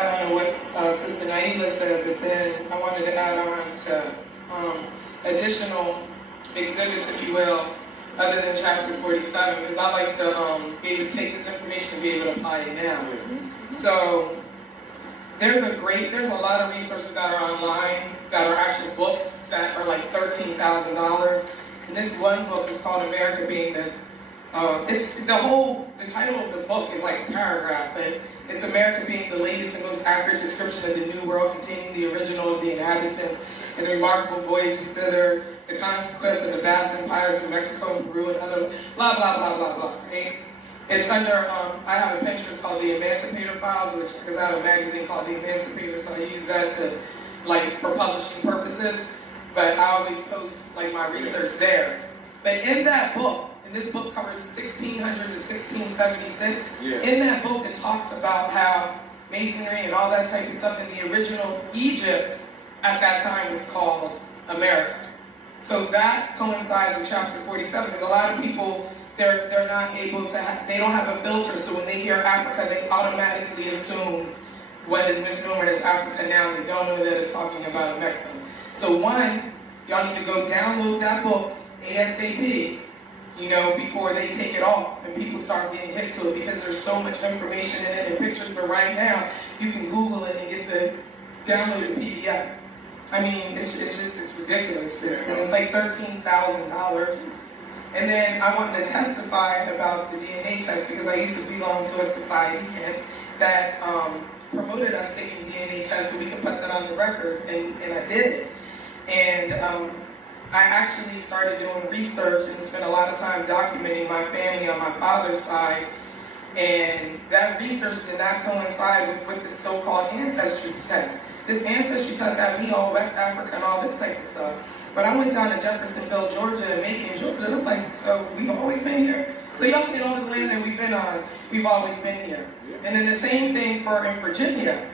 I don't know what Sister Naila said, but then I wanted to add on to additional exhibits, if you will, other than chapter 47, because I like to be able to take this information and be able to apply it now. So there's a lot of resources that are online that are actual books that are like $13,000. And this one book is called America Being the the title of the book is like a paragraph, but it's America Being the Latest and Most Accurate Description of the New World, containing the original of the inhabitants and the remarkable voyages thither, the conquest of the vast empires of Mexico, Peru, and other blah blah blah blah blah. Right? It's under I have a Pinterest called the Emancipator Files, because I have a magazine called the Emancipator, so I use that to for publishing purposes. But I always post my research there. But in that book. And this book covers 1600 to 1676. Yeah. In that book, it talks about how Masonry and all that type of stuff in the original Egypt at that time was called America. So that coincides with chapter 47, because a lot of people, they're not able to, they don't have a filter, so when they hear Africa, they automatically assume what is misnomer as Africa now. They don't know that it's talking about a Mexico. So one, y'all need to go download that book ASAP. Before they take it off and people start getting hit to it, because there's so much information in it and pictures. But right now, you can Google it and get the downloaded PDF. I mean, it's ridiculous. It's like $13,000. And then I wanted to testify about the DNA test, because I used to belong to a society that promoted us taking DNA tests so we could put that on the record, and I did it. And I actually started doing research and spent a lot of time documenting my family on my father's side, and that research did not coincide with the so-called ancestry test. This ancestry test had me all West Africa and all this type of stuff. But I went down to Jeffersonville, Georgia, and Macon, Georgia, and I'm like, so we've always been here? So y'all seen all this land that we've been on, we've always been here. And then the same thing in Virginia.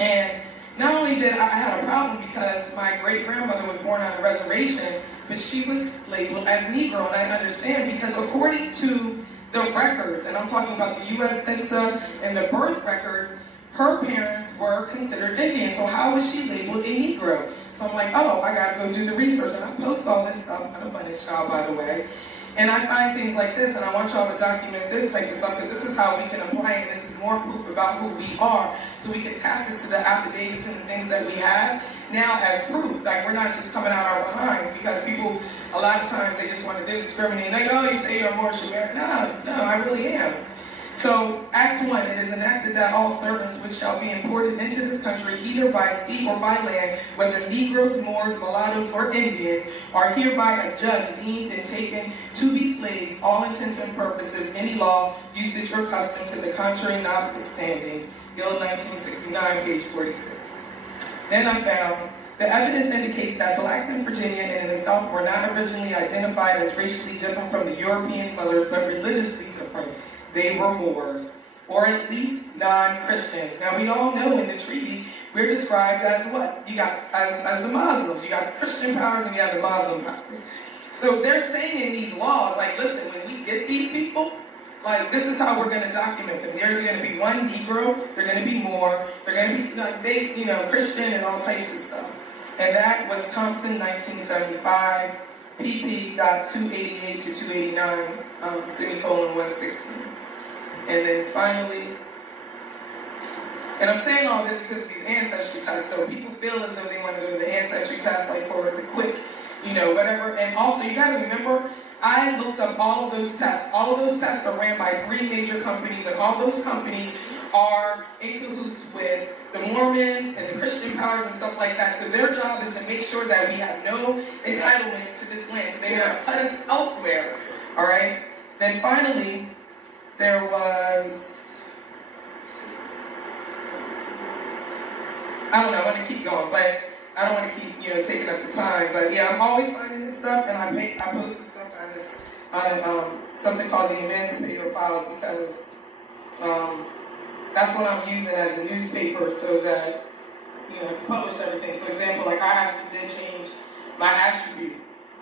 And not only did I had a problem because my great-grandmother was born on a reservation, but she was labeled as Negro, and I understand, because according to the records, and I'm talking about the U.S. Census and the birth records, her parents were considered Indian, so how was she labeled a Negro? So I'm like, oh, I gotta go do the research, and I post all this stuff. I don't punish y'all, by the way. And I find things like this, and I want y'all to document this type of stuff, because this is how we can apply it, and this is more proof about who we are, so we can attach this to the affidavits and the things that we have now as proof. We're not just coming out our behinds, because people, a lot of times, they just want to discriminate. Oh, you say you're a Moorish American. No, I really am. So, Act 1, it is enacted that all servants which shall be imported into this country, either by sea or by land, whether Negroes, Moors, mulattoes, or Indians, are hereby adjudged, deemed, and taken to be slaves, all intents and purposes, any law, usage, or custom to the contrary notwithstanding. Bill 1969, page 46. Then I found, the evidence indicates that blacks in Virginia and in the South were not originally identified as racially different from the European settlers, but religiously different. They were Moors, or at least non-Christians. Now we all know in the treaty, we're described as what? You got as the Muslims. You got the Christian powers and you have the Muslim powers. So they're saying in these laws, listen, when we get these people, this is how we're going to document them. They're going to be one Negro, they're going to be Moor, they're going to be Christian and all types of stuff. And that was Thompson, 1975, pp. 288 to 289, semicolon 116. And then finally, and I'm saying all this because of these ancestry tests, so people feel as though they want to go to the ancestry test for the quick, whatever. And also, you got to remember, I looked up all of those tests. All of those tests are ran by 3 major companies, and all those companies are in cahoots with the Mormons and the Christian powers and stuff like that. So their job is to make sure that we have no entitlement to this land. So they're going to cut us elsewhere. All right? Then finally, there was, I don't know, I want to keep going, but I don't want to keep, taking up the time. But yeah, I'm always finding this stuff, and I posted stuff on something called the Emancipator Files, because that's what I'm using as a newspaper, so that, publish everything. So example, I actually did change my attribute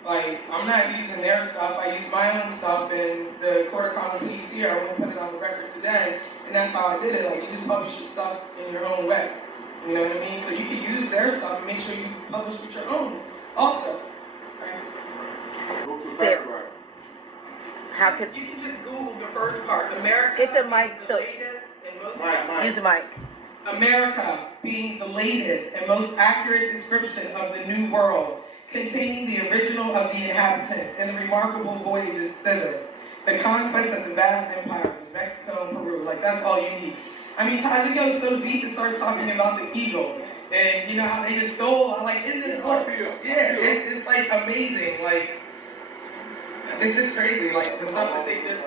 Like, I'm not using their stuff, I use my own stuff, and the Court of Common Pleas here, I won't put it on the record today, and that's how I did it. Like, you just publish your stuff in your own way. You know what I mean? So you can use their stuff and make sure you publish with your own also. Right? Sarah, how could You can just Google the first part. America get the mic being the so latest and most use the mic. America being the latest and most accurate description of the New World, containing the original of the inhabitants and the remarkable voyages thither, the conquest of the vast empires of Mexico and Peru. Like, that's all you need. I mean, Taja goes so deep, it starts talking about the eagle. And you know how they just stole, like, in this book. Yeah, it's like amazing. Like, it's just crazy. Like, the stuff that they just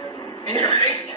in your face.